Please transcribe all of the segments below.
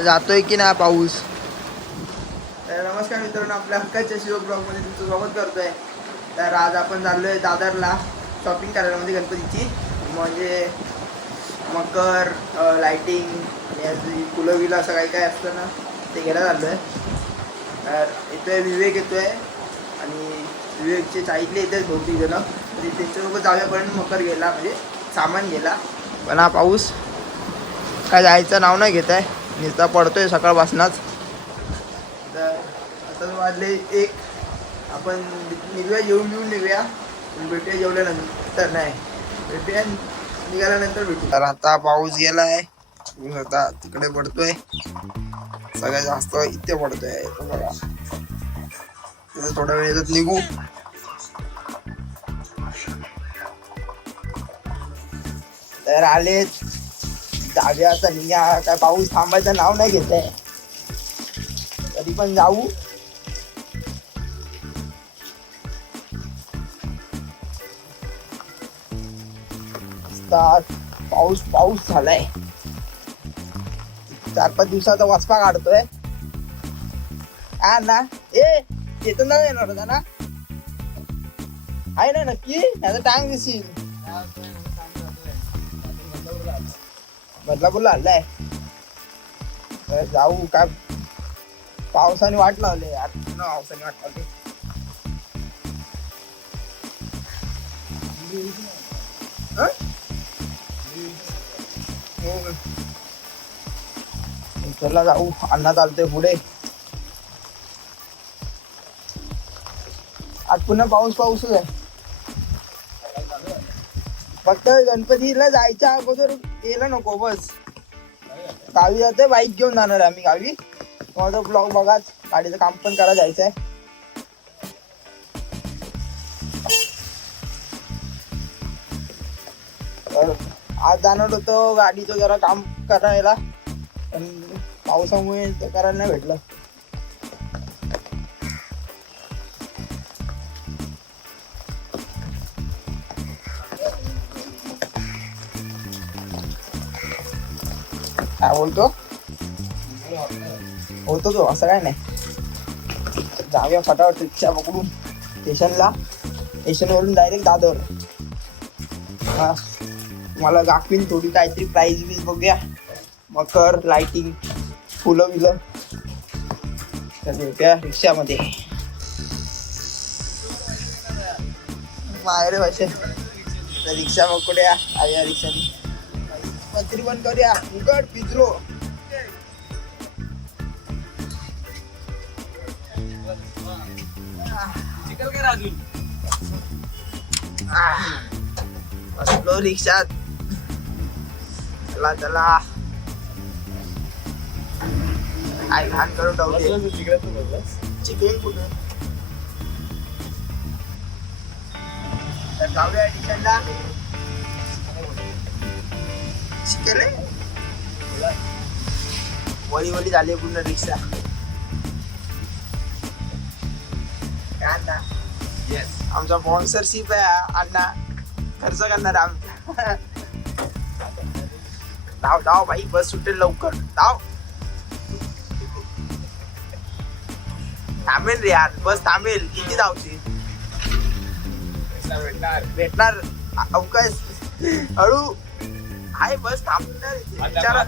आता जातोय की नाही पाऊस? तर नमस्कार मित्रांनो आपल्या हक्काच्या शिव ब्लॉगमध्ये तुमचं स्वागत करतोय. तर आज आपण चाललोय दादरला शॉपिंग करायला म्हणजे गणपतीची. म्हणजे मकर लाइटिंग फुलं विलं असं काही काय असतं ना ते घ्यायला चाललोय. तर येतोय विवेक येतोय आणि विवेकचे चाळीतले दोन बहुतेक जण. म्हणजे त्यांच्यासोबत जाऊयापर्यंत मकर गेला म्हणजे सामान गेला. पण हा पाऊस काय जायचं नाव नाही घेत आहे निस्ता पडतोय सकाळपासूनच तर आता वाजले एक. आपण निघूया जेवून घेऊन निघूया. भेटूया जेवल्यानंतर नाही. भेटूया निघाल्यानंतर भेटू तर आता पाऊस गेला आहे आता तिकडे पडतोय. सगळ्यात जास्त इथे पडतोय. बघा. तिथे थोड्या वेळ येतात निघू. तर आले जाऊया आता निघा काय पाऊस थांबायचं नाव नाही घेत आहे तरी पण जाऊ. आता पाऊस पाऊस झालाय. चार पाच दिवसाचा वाचपा काढतोय. हा ना? ए येतो ना येणार होता ना? आहे ना नक्की? त्याचा टांग दिसील बदलापूरला आलाय तर जाऊ काय पावसाने वाट लावले. यार पूर्ण पावसाने वाट लावली. हो. चला जाऊ. अण्णा चालतोय पुढे. आज पुन्हा पाऊस पाऊसच आहे. फक्त गणपतीला जायच्या अगोदर केलं नको बस. गावी जाते बाईक घेऊन जाणार आहे आम्ही गावी. माझा ब्लॉग बघाच. गाडीचं काम पण करा जायचं आहे आज जाणार होतो गाडीचं जरा काम करायला. पण पावसामुळे करायला नाही भेटलं. काय बोलतो. होतो तो असं काय नाही. जाऊया फटाफट रिक्षा पकडून. स्टेशनला. स्टेशनवरून डायरेक्ट दादर. मला दाखवीन थोडी काहीतरी प्राईज बीज बघूया. मकर लाइटिंग फुलं बिलं. तर भेटूया रिक्षामध्ये. माहेर भाषे तर रिक्षा पकडूया. या रिक्षाने. पत्री पण करूया उघड पित्रो बसलो रिक्षात चला चला काय घाण करून ठेवले चिकन कुठं तर जाऊया स्टेशनला चिकन वली वली झाली पूर्ण रिक्षा. अण्णा आमचा स्पॉन्सरशिप आहे हा, अण्णा. खर्च करणार आम्ही धाव धाव बाई बस सुटेल लवकर. धाव. थांबेल रे यार बस थांबेल. किती धावते भेटणार अ- अवकाश. हळू. आहे बस थांबणार इथे. विचारा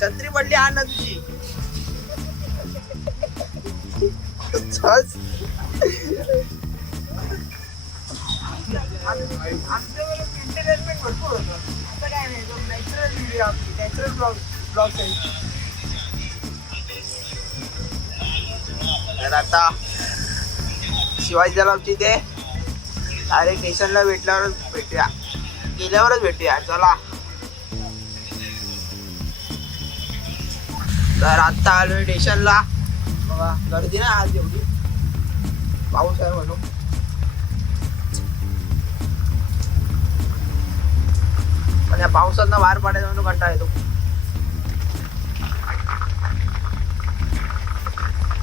छत्री पडली आमच्यावर entertainment भरपूर होतं. असं काय नाही, आपली, आहेत. तर आता शिवाजी तलावची ते डायरेक्ट स्टेशनला भेटल्यावरच भेटूया गेल्यावरच भेटूया चला. तर आत्ता आलोय स्टेशनला. बघा गर्दी नाही आज एवढी. पाऊस आहे म्हणून. पण या पावसात बाहेर पडायचा म्हणून कंटाळा येतो.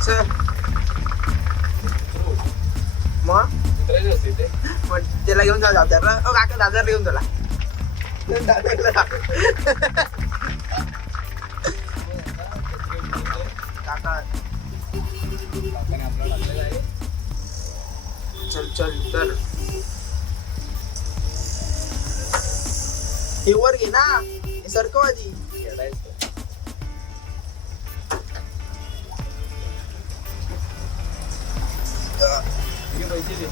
चल. ते. पण त्याला घेऊन जा दादरला ओ काका दादरला घेऊन चला. दादरला काका. चल चल तर. हे वर घे ना. हे सरकव आधी. पैसे दे,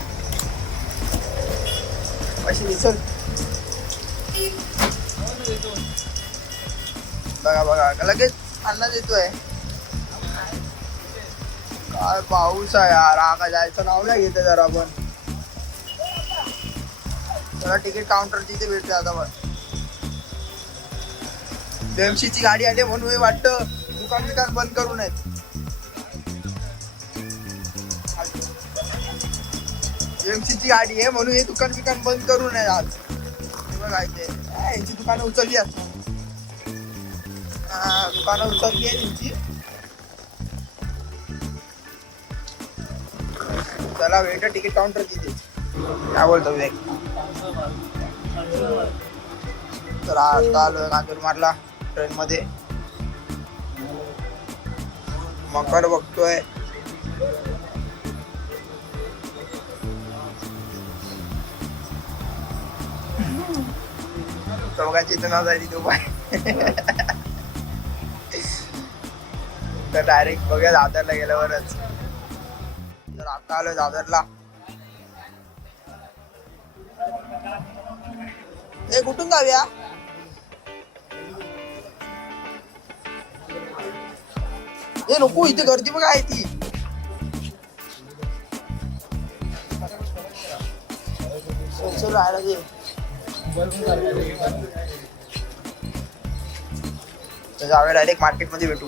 चल बघा बघा. लगेच अन्ना येतोय? काय पाऊस आहे यार. आका जायचं नाव नाही घेते जरा आपण त्याला तिकीट काउंटर तिथे भेटते आता पण. BMC ची गाडी आली म्हणून हे वाटतं दुकान बिकान बंद करू नये एमसीची ची गाडी आहे म्हणून हे दुकान बिकान बंद करू नये आज. बघा यांची दुकानं उचलली आज हा दुकानं उचलली आहे त्यांची चला वेटर तिकीट काउंटर किती काय बोलतो विवेक? तर आता आलोय मारला ट्रेन मध्ये मकर बघतोय. चौघांची इथं नाव जायची दुपाय तर डायरेक्ट बघा दादरला गेल्यावरच तर आता आलोय दादरला ए कुठून जाऊया ए नको इथे गर्दी बघा आहे ती राहायला तर जाऊया डायरेक्ट मार्केटमध्ये भेटू.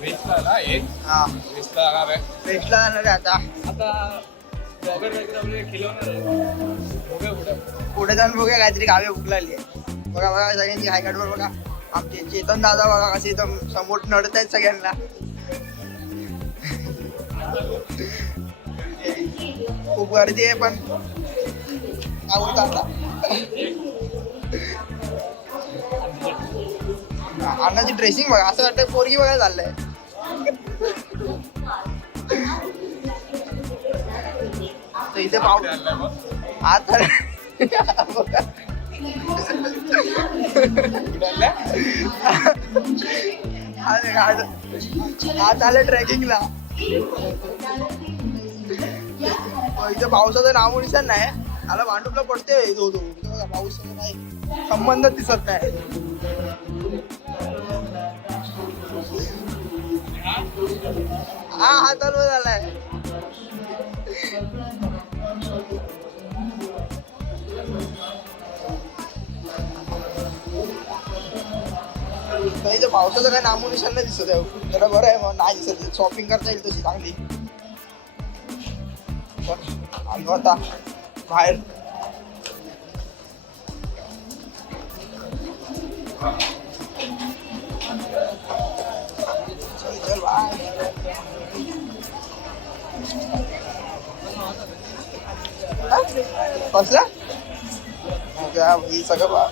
वेस्टला एक हा. जाणार आहे भेटला जाणार आता. पुढे जाऊन बघूया काहीतरी गावे उकलाली आहे बघा बघा सगळ्यांची हायगाडवर बघा. आमचे चेतन दादा बघा कसे एकदम समोर नडत आहेत सगळ्यांना. खूप गर्दी आहे पण. आवडतं आता अन्नाची ड्रेसिंग बघा असं वाटतं पोरगी बघायला चाललंय. इथे पाऊस आज आज आज आलं ट्रेकिंगला इथं पावसाचं नाव निशाण नाही. आला भांडूपला पडते दो तो पाऊस नाही. संबंध दिसत नाही. हा हा चालू झालाय. नाही तर पावसाचं काय नामो नाही दिसत आहे. जरा बरं आहे मग नाही दिसत. शॉपिंग करता येईल तशी चांगली. पण आलो आता. बाहेर. चल चल बाय. हा? कसला सगळं बा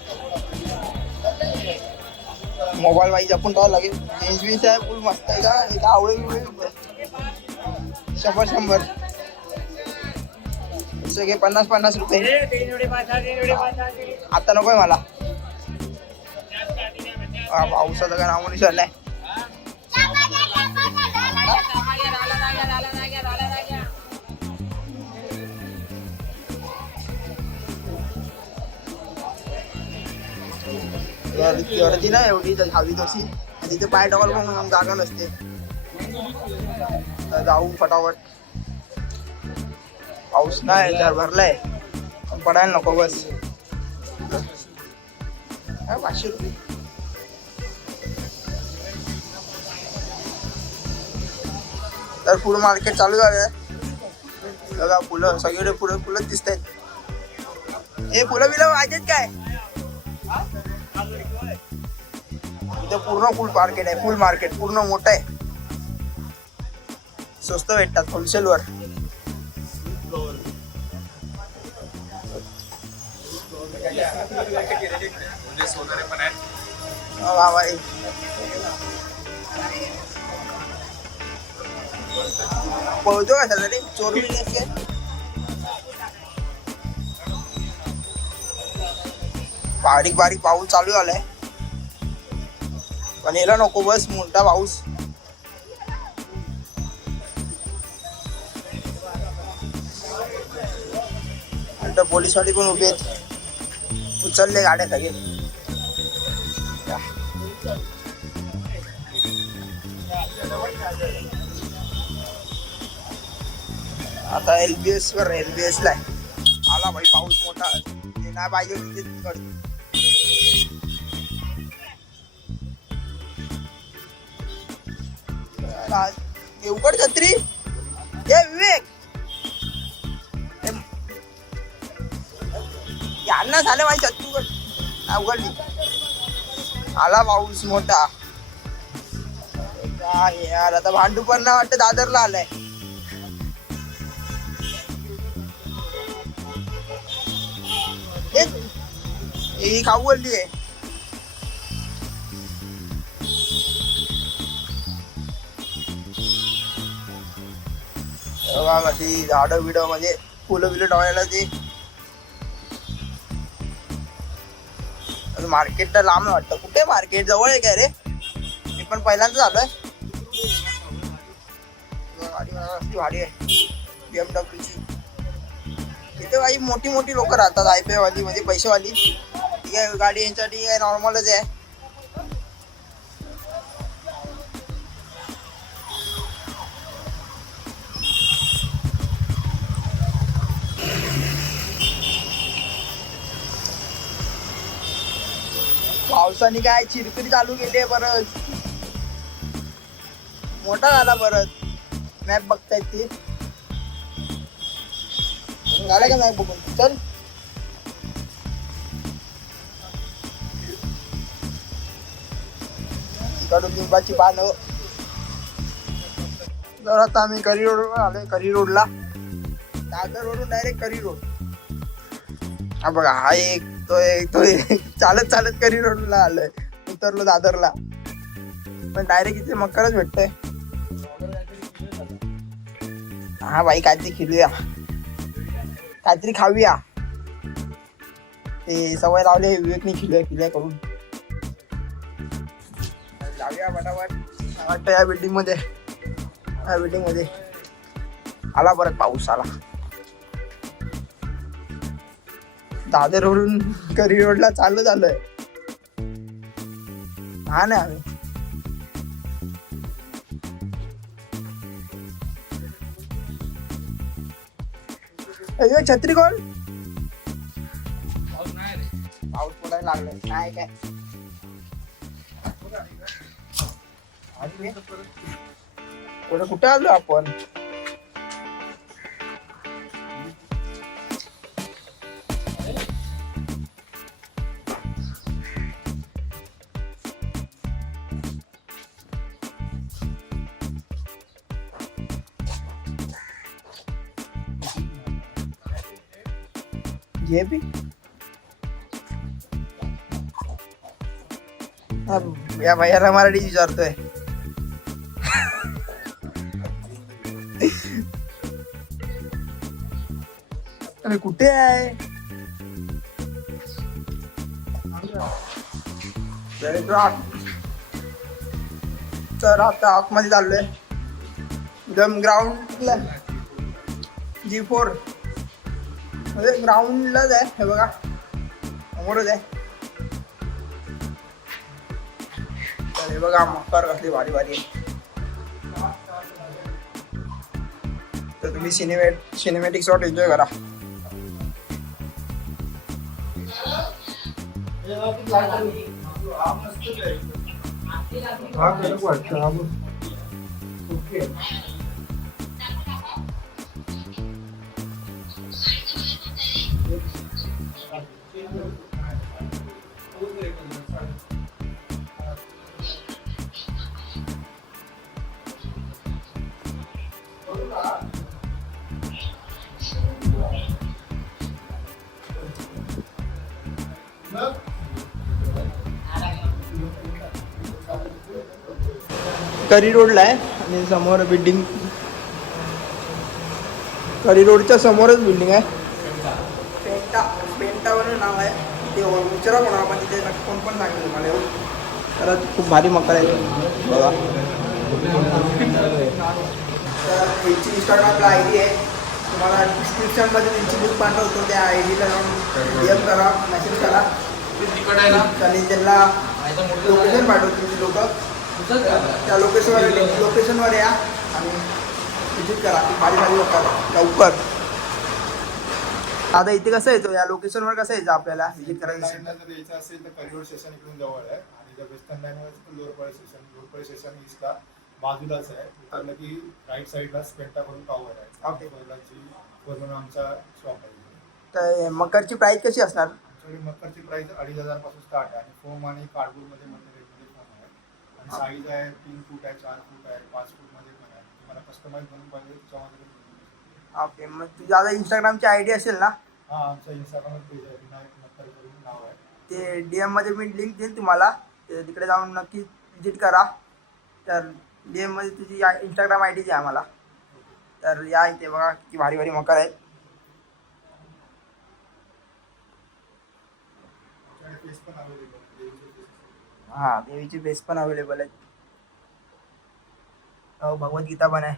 मोबाईल वाईज आपण काय लागेल. जीन्स बीन्स आहे फुल मस्त आहे का? एक शंभर शंभर. सगळे पन्नास पन्नास रुपये. आता नकोय मला. हा, पावसाचं काय नाव गर्दी नाही एवढी तर हवी तशी. तिथे पाय टाकायला पण जागा नसते. जाऊ फटाफट. पाऊस काय जर भरलाय. पण पडायला नको बस. काय पाचशे रुपये? तर फुल मार्केट चालू झालं बघा फुलं सगळीकडे फुलं फुलंच दिसत आहेत हे फुलं बिलं पाहिजेत काय? इथं पूर्ण फुल मार्केट आहे फुल मार्केट पूर्ण मोठं आहे. स्वस्त भेटतात होलसेलवर पोलीस वगैरे पण आहेत वा वा पळतो रे बारीक बारीक पाऊस चालू झालाय. पण याला नको बस मोठा पाऊस. पोलीस पोलीसवाले पण उभे आहेत. उचलले गाड्या सगळे आता एल बी एस वर एस ला आहे. आला भाई पाऊस मोठा. ते नाही पाहिजे तिथे ते तिकड. आज हे उघड छत्री. विवेक! झालं झालं माझ्या छत्री उघड आला पाऊस मोठा. काय यार आता भांडू पण ना वाटत दादरला आलाय. ही खाऊ बोलली आहे. ती झाडं बिड म्हणजे फुलं बिलं टॉयला ते मार्केट तर लांब वाटतं. कुठे मार्केट जवळ आहे काय रे? मी पण पहिल्यांदा झालोय गाडी भारी आहे. बीएमडब्ल्यूची इथे काही मोठी मोठी लोक राहतात आय पी वाली म्हणजे पैसेवाली. ठीक आहे गाडी यांच्यासाठी काय नॉर्मलच आहे. पावसाने काय चिरपिरी चालू केली आहे परत? मोठा झाला परत. मॅप बघतायत ते. झालं का मॅप बघून? चल. कडून लिंबाची पानं. तर आता आम्ही करी रोड आलोय करी रोडला. दादर रोडून डायरेक्ट करी रोड. हा बघा हा एक तो एक तो एक. चालत चालत करी रोडला आलोय. उतरलो दादरला. पण डायरेक्ट इथे मकरच भेटतोय. हा बाई काहीतरी खेळूया. काहीतरी खाऊया. ते सवय लावले विवेकने खिलूया खिलूया करून. जाऊया फटाफट. वाटतं या बिल्डिंगमध्ये. या बिल्डिंगमध्ये. आला परत पाऊस आला. दादर रोडून करी रोडला चालू झालोय. हा ना. आम्ही अय्यो, छत्री कोण? पाऊस नाही पडायला लागलाय. काय? काय कुठे कुठे आलो आपण? जे या भैयाला मराठी विचारतोय अरे कुठे आहे तर आता आतमध्ये चाललोय दम ग्राउंड जी फोर म्हणजे ग्राउंडलाच आहे हे बघा. समोरच आहे तर हे बघा मकर कसली भारी भारी. आहे तर तुम्ही सिनेमे सिनेमॅटिक शॉट एन्जॉय करा. हा वाटतं. ओके. करी रोडला आहे आणि समोर बिल्डिंग. करी रोडच्या समोरच बिल्डिंग आहे. पेंटा. पेंटा. म्हणून नाव आहे. ते विचारा कोणा आपण तिथे कोण पण सांगेल तुम्हाला येऊन. तर खूप भारी मकर आहे. बघा. तर यांची इंस्टाग्रामला आय डी आहे. तुम्हाला डिस्क्रिप्शनमध्ये त्यांची लिंक पाठवतो. त्या आय डीला जाऊन डी एम करा. मेसेज करा आणि त्यांना लोकेशन पाठवतो. तुमची लोक. त्या लोकेशनवर लोकेशनवर या आणि विजिट करा. भारी भारी लोक लवकर आता इथे कसं येतो या लोकेशनवर कसं यायचं आपल्याला विजिट करायचं? असेल जर यायचं असेल तर स्टेशन इकडून जवळ आहे. आणि जर वेस्टर्न लाईनवर तर स्टेशन लोअरपळे स्टेशन ईस्टला बाजूलाच आहे. उतरलं की राईट साईडला स्पेंटा करून टॉवर आहे. कोयलाची वरून आमचा शॉप आहे तर मकरची प्राईस कशी असणार? मकरची प्राइस अडीच हजारपासून स्टार्ट आहे. आणि फोम आणि कार्डबोर्डमध्ये मध्ये रेटमध्ये फोम आहे आणि साईज आहे तीन फूट आहे चार फूट आहे पाच फूटमध्ये पण आहे. तुम्हाला कस्टमाइज बनवून पाहिजे त्याच्यामध्ये. ओके मग तुझी आता इंस्टाग्रामची आय डी असेल ना? हा आमचा इंस्टाग्राम पेज आहे. विनायक मक्कर करून नाव आहे. ते डी एममध्ये मी लिंक देईन तुम्हाला. ते तिकडे जाऊन नक्की विजिट करा. तर डी एममध्ये तुझी इंस्टाग्राम आय डी द्या आम्हाला. तर या इथे बघा किती भारी भारी मकर आहेत. फेस पण आहे देवीचे face आहे. हा देवीची बेस पण अवेलेबल आहेत हो भगवद्गीता पण आहे.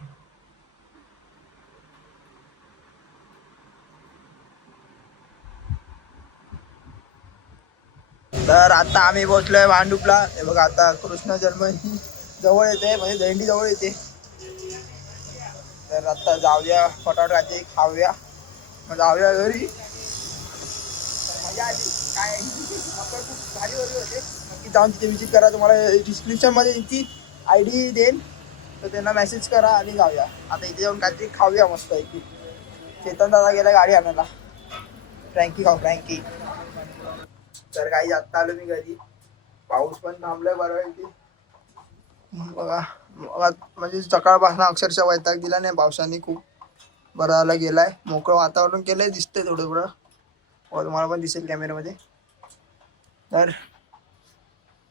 तर आता आम्ही पोहोचलोय भांडुपला हे बघा आता कृष्ण जन्म जवळ येते म्हणजे दंडी जवळ येते. तर आता जाऊया फटाफट राहते खाऊया. मग जाऊया घरी. मजा आली. काय? खूप भारी होते. नक्की जाऊन तिथे विजिट करा. तुम्हाला डिस्क्रिप्शनमध्ये त्यांची आय डी देईन. तर त्यांना मेसेज करा आणि जाऊया. आता इथे जाऊन काहीतरी खाऊया मस्त पैकी. चेतन दादा गेला गाडी आणायला. फ्रँकी खाऊ फ्रँकी तर काही आत्ता आलो मी घरी. पाऊस पण थांबलाय बऱ्यापैकी. बघा बघा, म्हणजे सकाळपासून अक्षरशः वैताग दिला नाही पावसाने खूप. बरं गेलाय. मोकळं वातावरण केलंय दिसतंय थोडं थोडं. हो, तुम्हाला पण दिसेल कॅमेऱ्यामध्ये तर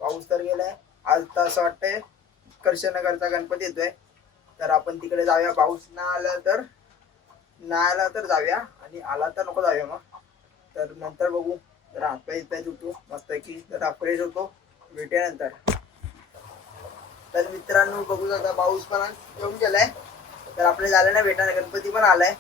पाऊस तर गेलाय. आज तर असं वाटतंय कर्शनगरचा गणपती येतोय. तर आपण तिकडे जाऊया. पाऊस ना आला तर नाही आला तर जाऊया. आणि आला तर नको जाऊया मग. तर नंतर बघू. तर हातपाय इथपाय धुतो. मस्त की तर फ्रेश होतो. भेटूया नंतर तर मित्रांनो बघू शकता पाऊस पण येऊन गेलाय. तर आपले झालं ना भेटा गणपती पण आलाय.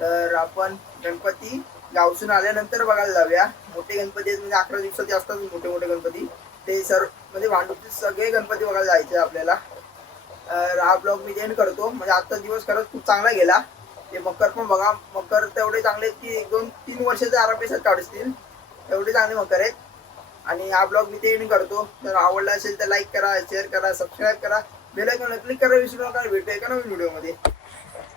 तर आपण गणपती गावसून आल्यानंतर बघायला जाऊया. मोठे गणपती म्हणजे अकरा दिवसाचे असतात मोठे मोठे गणपती. ते सर म्हणजे भांडूपचे सगळे गणपती बघायला जायचे आपल्याला. तर हा ब्लॉग मी एंड करतो. म्हणजे आजचा दिवस खरंच खूप चांगला गेला. ते मकर पण बघा मकर तेवढे चांगले की एक दोन तीन वर्षाचे आरापेशात काढतील. एवढे चांगले मकर आहेत. आणि हा ब्लॉग मी ते एंड करतो. जर आवडला असेल तर लाईक करा शेअर करा सबस्क्राईब करा. बेल क्लिक करा विसरू नका भेटूया एका नवीन व्हिडिओमध्ये